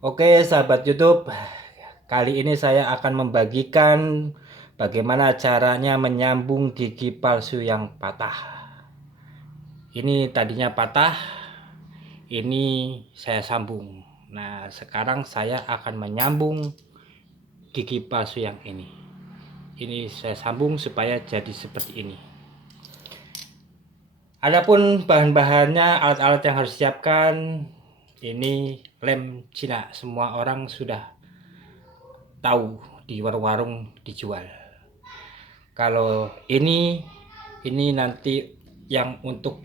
Oke, sahabat YouTube, kali ini saya akan membagikan bagaimana caranya menyambung gigi palsu yang patah. Ini tadinya patah, ini saya sambung. Nah, sekarang saya akan menyambung gigi palsu yang ini. Ini saya sambung supaya jadi seperti ini. Adapun bahan-bahannya, alat-alat yang harus disiapkan, ini lem Cina. Semua orang sudah tahu di warung-warung dijual. Kalau ini nanti yang untuk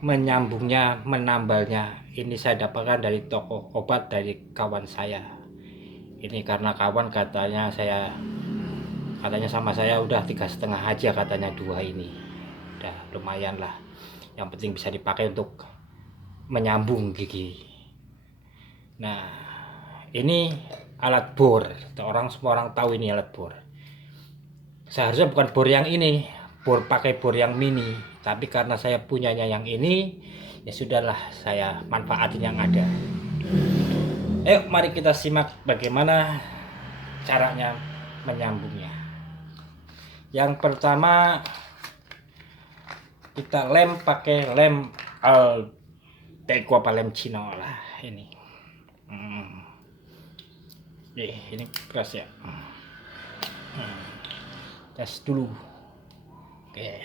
menyambungnya, menambalnya, ini saya dapatkan dari toko obat dari kawan saya. Ini karena kawan katanya sama saya udah 3,5 aja, katanya dua ini udah lumayan lah, yang penting bisa dipakai untuk menyambung gigi. Nah, ini alat bor, semua orang tahu ini alat bor. Seharusnya bukan bor yang ini, pakai bor yang mini, tapi karena saya punyanya yang ini, ya sudahlah, saya manfaatin yang ada. Ayo mari kita simak bagaimana caranya menyambungnya. Yang pertama, kita lem pakai lem Alteco apa lem Cino lah ini. Ini keras ya. Tes dulu. Oke,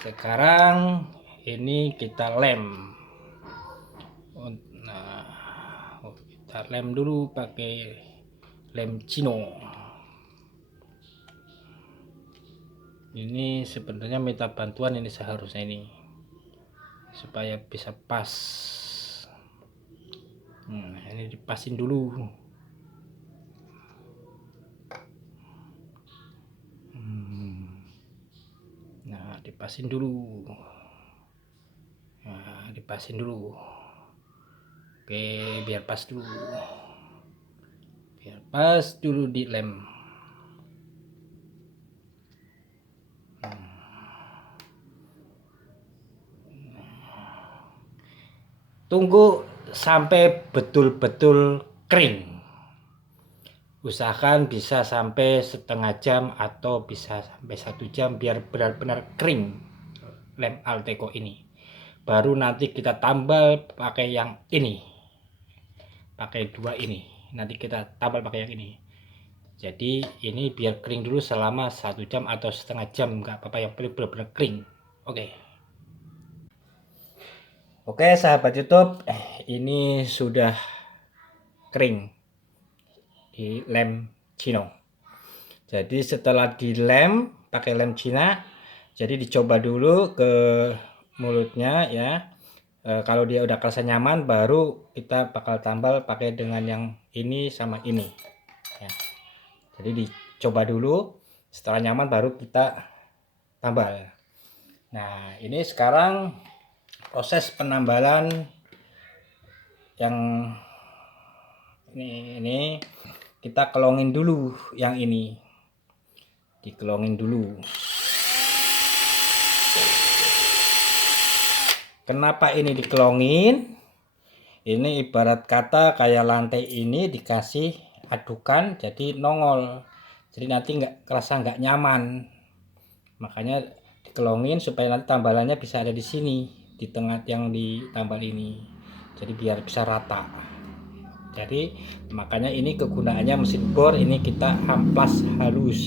sekarang ini kita lem. Nah, kita lem dulu pakai lem Cino. Ini sebenarnya minta bantuan ini, seharusnya ini supaya bisa pas. Ini dipasin dulu. Nah, dipasin dulu. Nah, dipasin dulu. Oke, biar pas dulu. Biar pas dulu di lem. Tunggu sampai betul-betul kering. Usahakan bisa sampai setengah jam atau bisa sampai 1 jam biar benar-benar kering lem Alteco ini. Baru nanti kita tambal pakai yang ini, pakai dua ini. Nanti kita tambal pakai yang ini. Jadi ini biar kering dulu selama 1 jam atau setengah jam, nggak apa-apa, yang penting benar-benar kering. Oke sahabat YouTube, ini sudah kering di lem Cino. Jadi setelah dilem pakai lem Cina, jadi dicoba dulu ke mulutnya ya. Kalau dia udah kerasa nyaman, baru kita bakal tambal pakai dengan yang ini sama ini ya. Jadi dicoba dulu, setelah nyaman baru kita tambal. Nah, ini sekarang proses penambalan yang ini kita kelongin dulu, yang ini dikelongin dulu. Kenapa ini dikelongin? Ini ibarat kata kayak lantai ini dikasih adukan jadi nongol, jadi nanti nggak nyaman. Makanya dikelongin supaya nanti tambalannya bisa ada di sini, di tengah yang ditambal ini, jadi biar bisa rata. Jadi makanya ini kegunaannya mesin bor ini, kita amplas halus.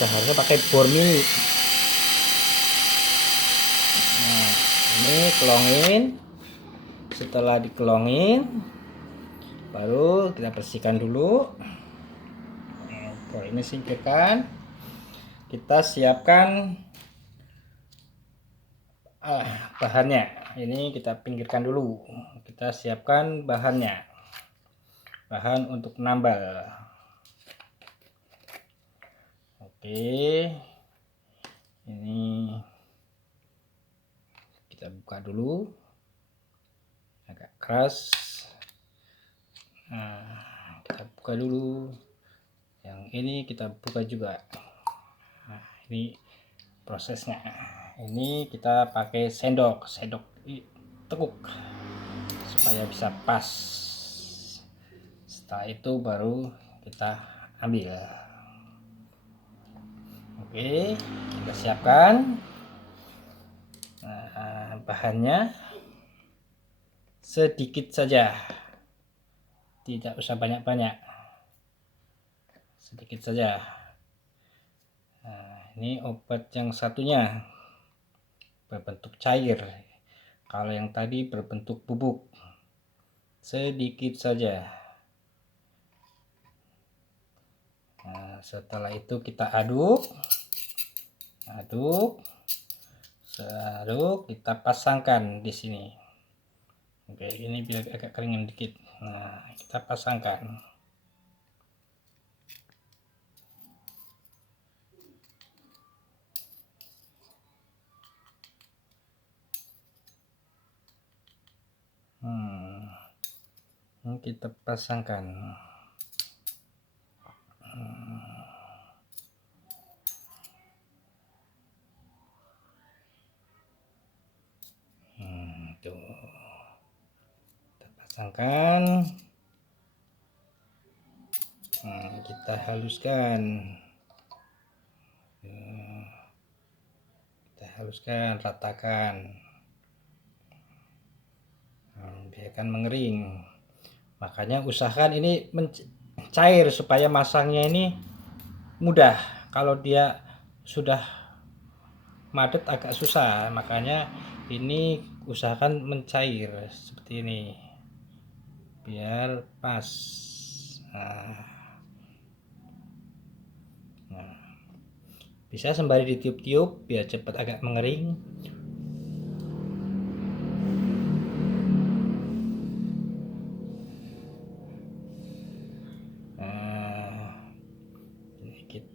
Seharusnya pakai bor mini. Nah, ini kelongin. Setelah dikelongin, baru kita bersihkan dulu. Oke, ini singkirkan. Kita siapkan bahannya. Ini kita pinggirkan dulu. Kita siapkan bahannya. Bahan untuk nambal. Oke, ini kita buka dulu. Agak keras. Nah, kita buka dulu. Yang ini kita buka juga. Nah, ini prosesnya. Ini kita pakai sendok tekuk supaya bisa pas. Setelah itu baru kita ambil. Oke, kita siapkan. Nah, bahannya sedikit saja, tidak usah banyak-banyak, sedikit saja. Nah, ini obat yang satunya berbentuk cair, kalau yang tadi berbentuk bubuk. Sedikit saja. Nah, setelah itu kita aduk, kita pasangkan di sini. Oke, ini biar agak kering dikit. Nah, kita pasangkan. Ini kita pasangkan. Tuh. Kita pasangkan. Kita haluskan. Kita haluskan, ratakan. Biarkan mengering. Makanya usahakan ini cair supaya masangnya ini mudah. Kalau dia sudah madet agak susah, makanya ini usahakan mencair seperti ini biar pas. Nah, bisa sembari ditiup-tiup biar cepat agak mengering. Sedikit.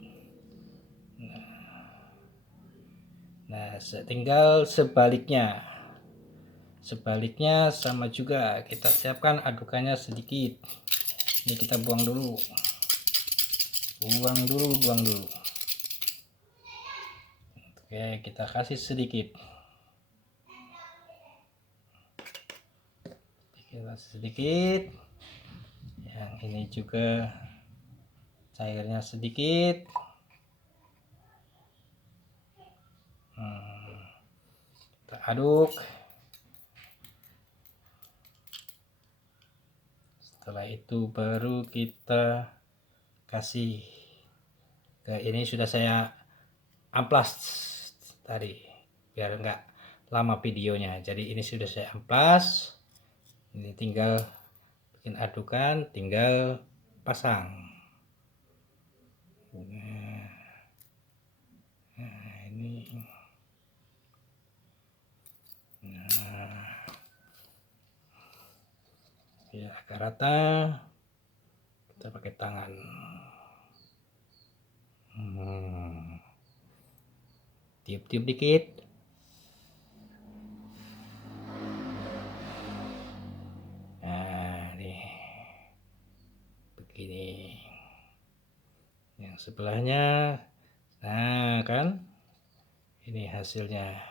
Nah, tinggal sebaliknya. Sebaliknya sama juga, kita siapkan adukannya sedikit. Ini kita buang dulu. Buang dulu. Oke, kita kasih sedikit. Sedikit. Yang ini juga cairnya sedikit. Kita aduk. Setelah itu baru kita kasih ke ini, sudah saya amplas tadi biar enggak lama videonya. Jadi ini sudah saya amplas. Ini tinggal bikin adukan, tinggal pasang. Nah, ini. Nah, ya agak rata. Kita pakai tangan. Tiup-tiup dikit. Nah, nih begini. Yang sebelahnya. Nah, kan ini hasilnya.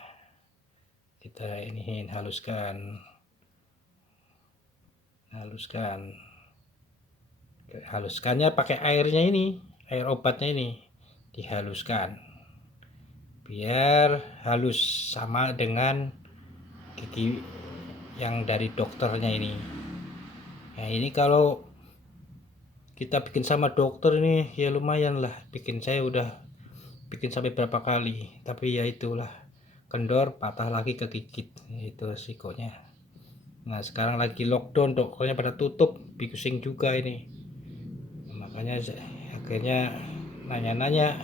Kita ini haluskan. Haluskannya pakai airnya ini, air obatnya ini dihaluskan biar halus sama dengan gigi yang dari dokternya ini. Nah, ini kalau kita bikin sama dokter ini ya lumayan lah, saya udah bikin sampai berapa kali, tapi ya itulah, kendor patah lagi kegigit, itu resikonya. Nah, sekarang lagi lockdown, dokternya pada tutup, pusing juga ini. Makanya akhirnya nanya-nanya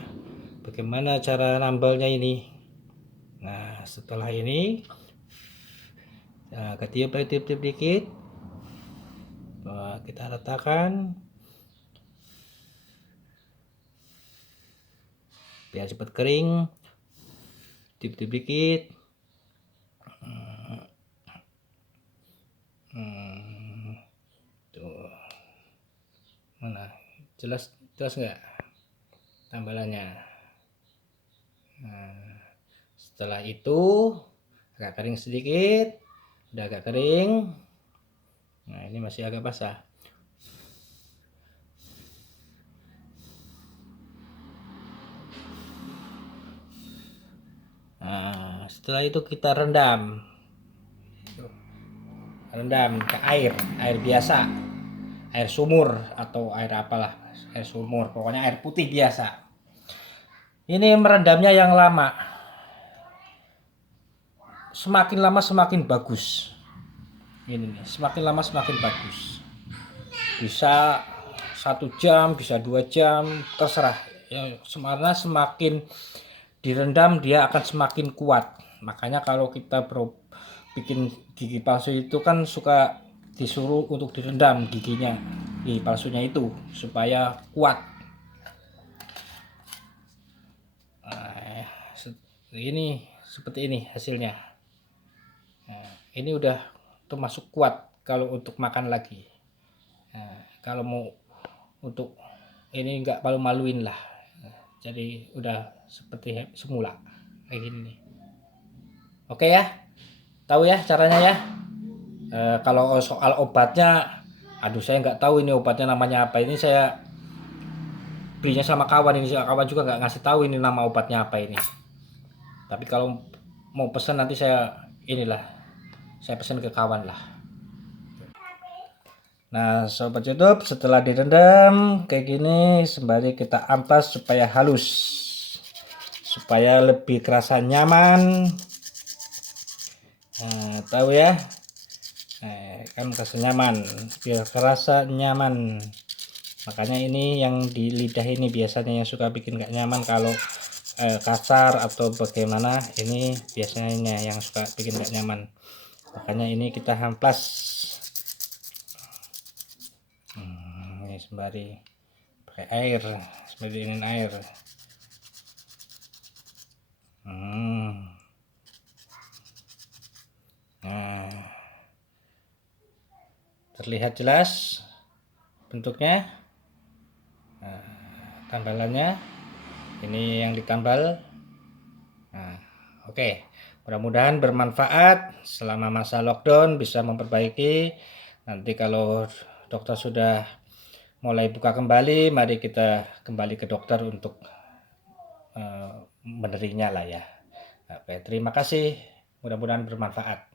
bagaimana cara nambalnya ini. Nah, setelah ini ketiup dikit, kita ratakan biar cepat kering. Tiup-tiup dikit. Tuh. Mana? Jelas nggak tambalannya? Nah, setelah itu agak kering sedikit, udah agak kering. Nah, ini masih agak basah. Nah, setelah itu kita rendam ke air biasa, air sumur atau air apalah, air sumur, pokoknya air putih biasa. Ini merendamnya yang lama, semakin lama semakin bagus. Ini nih, semakin lama semakin bagus. Bisa 1 jam, bisa 2 jam, terserah. Ya, sebenarnya semakin direndam dia akan semakin kuat. Makanya kalau kita bikin gigi palsu itu kan suka disuruh untuk direndam giginya, gigi palsunya itu supaya kuat. Nah, ini seperti ini hasilnya. Nah, ini udah termasuk kuat kalau untuk makan lagi. Nah, kalau mau untuk ini nggak malu-maluin lah. Nah, jadi udah seperti semula kayak gini. Oke ya, tahu ya caranya ya. Kalau soal obatnya, aduh saya nggak tahu ini obatnya namanya apa. Ini saya belinya sama kawan, ini kawan juga nggak ngasih tahu ini nama obatnya apa ini. Tapi kalau mau pesan nanti saya pesan ke kawan lah. Nah, sobat YouTube, setelah direndam kayak gini, sembari kita ampas supaya halus, supaya lebih kerasa nyaman. Nah, tahu ya, kan kerasa nyaman, biar kerasa nyaman. Makanya ini yang di lidah ini biasanya yang suka bikin gak nyaman kalau kasar atau bagaimana, ini biasanya yang suka bikin gak nyaman. Makanya ini kita amplas. Ini sembari pakai air, sembari dingin air. Nah, terlihat jelas bentuknya. Nah, tambalannya ini yang ditambal. Nah, oke. Mudah-mudahan bermanfaat selama masa lockdown, bisa memperbaiki. Nanti kalau dokter sudah mulai buka kembali, mari kita kembali ke dokter untuk benerinya lah ya. Oke, terima kasih. Mudah-mudahan bermanfaat.